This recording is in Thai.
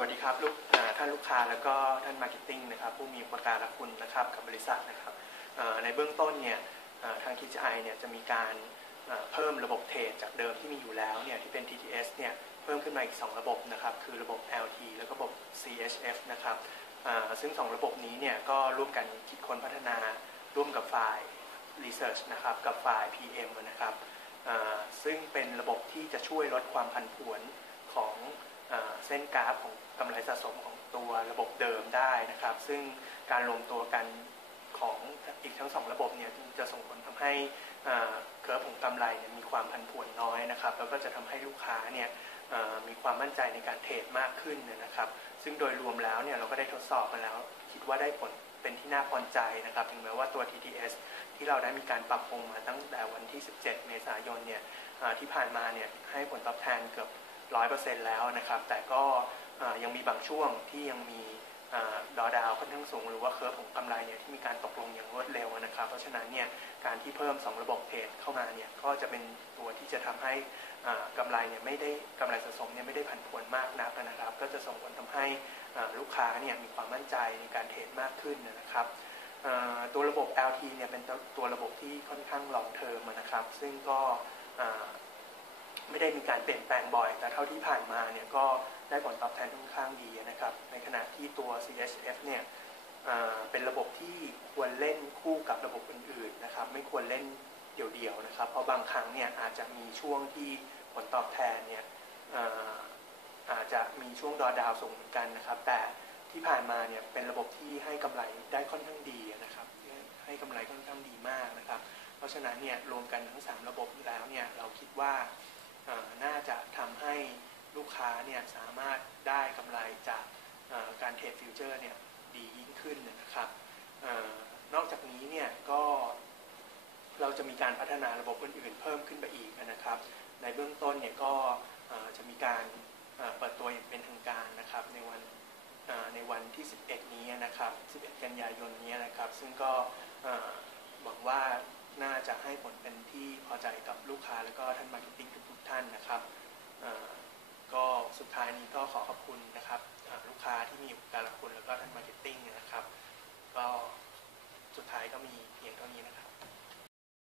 วัสดีครับลูกท่านลูกค้าแล้วก็ท่านมาร์เก็ตติ้งนะครับผู้มีอุปการคุณนะครับกับบริษัทนะครับในเบื้องต้นเนี่ยอ่าทาง KGI เนี่ยจะมีการเพิ่มระบบเทรดจากเดิมที่มีอยู่แล้วเนี่ยที่เป็น TTS เนี่ยเพิ่มขึ้นมาอีก 2 ระบบนะครับคือระบบ LT แล้วก็ระบบ CHF นะครับซึ่ง 2 ระบบนี้เนี่ยก็ร่วมกันคิดค้นพัฒนาร่วมกับฝ่าย Research นะครับกับฝ่าย PM นะครับซึ่งเป็นระบบที่จะช่วยลดความผันผวนของ เส้นกราฟของกำไรสะสมของตัวระบบเดิมได้นะครับ ซึ่งการรวมตัวกันของอีกทั้งสองระบบเนี่ยจะส่งผลทำให้เคอร์ฟของกำไรมีความผันผวนน้อยนะครับ แล้วก็จะทำให้ลูกค้าเนี่ยมีความมั่นใจในการเทรดมากขึ้นนะครับ ซึ่งโดยรวมแล้วเนี่ยเราก็ได้ทดสอบมาแล้ว คิดว่าได้ผลเป็นที่น่าพอใจนะครับ ถึงแม้ว่าตัว TTS ที่เราได้มีการปรับปรุงมาตั้งแต่วันที่ 17 เมษายนเนี่ยที่ผ่านมาเนี่ยให้ผลตอบแทนเกือบ ร้อยเปอร์เซ็นต์แล้วนะครับ แต่ก็ยังมีบางช่วงที่ยังมีดอดาวค่อนข้างสูง หรือว่าเคอร์ฟของกำไรเนี่ยที่มีการตกลงอย่างรวดเร็วนะครับ เพราะฉะนั้นเนี่ยการที่เพิ่ม 2 ระบบเทรดเข้ามาเนี่ยก็จะเป็นตัวที่จะทำให้เอ่อกำไรเนี่ยไม่ได้กำไรสะสมเนี่ยไม่ได้ผันผวนมากนักนะครับ ก็จะส่งผลทำให้ลูกค้าเนี่ยมีความมั่นใจในการเทรดมากขึ้นนะครับตัวระบบ LT เนี่ยเป็นตัวระบบที่ค่อนข้างลองเทอมนะครับ ซึ่งก็ ไม่ได้มีการเปลี่ยนแปลงบ่อย แต่เท่าที่ผ่านมาเนี่ยก็ได้ผลตอบแทนค่อนข้างดีนะครับ ในขณะที่ตัว CHF เนี่ยเป็นระบบที่ควรเล่นคู่กับระบบอื่นๆนะครับ ไม่ควรเล่นเดี่ยวๆนะครับ เพราะบางครั้งเนี่ยอาจจะมีช่วงที่ผลตอบแทนเนี่ยเอ่อาจจะมีช่วงดอดาวสูงเหมือนกันนะครับ แต่ที่ผ่านมาเนี่ยเป็นระบบที่ให้กำไรได้ค่อนข้างดีนะครับ ให้กำไรค่อนข้างดีมากนะครับ เพราะฉะนั้นเนี่ยรวมกันทั้ง3 ระบบแล้วเนี่ยเราคิดว่า เอ่อน่าจะทำให้ลูกค้าเนี่ย สามารถได้กำไรจากการเทรดฟิวเจอร์เนี่ยดียิ่งขึ้นนะครับออนอกจากนี้เนี่ยก็เราจะมีการพัฒนาระบบอื่นๆ เพิ่มขึ้นไปอีกนะครับ ในเบื้องต้นเนี่ยก็จะมีการเปิดตัวอย่างเป็นทางการนะครับในวันในวันที่ 11 นี้นะครับ 11 กันยายนนี้นะครับ ซึ่งก็หวังว่าน่าจะให้ผลเป็นที่พอใจกับลูกค้า แล้วก็ท่านมาร์เก็ตติ้งทุกๆท่านนะครับ ก็สุดท้ายนี้ก็ขอขอบคุณนะครับลูกค้าที่มีอุปการะคุณแล้วก็ท่านมาร์เก็ตติ้งนะครับ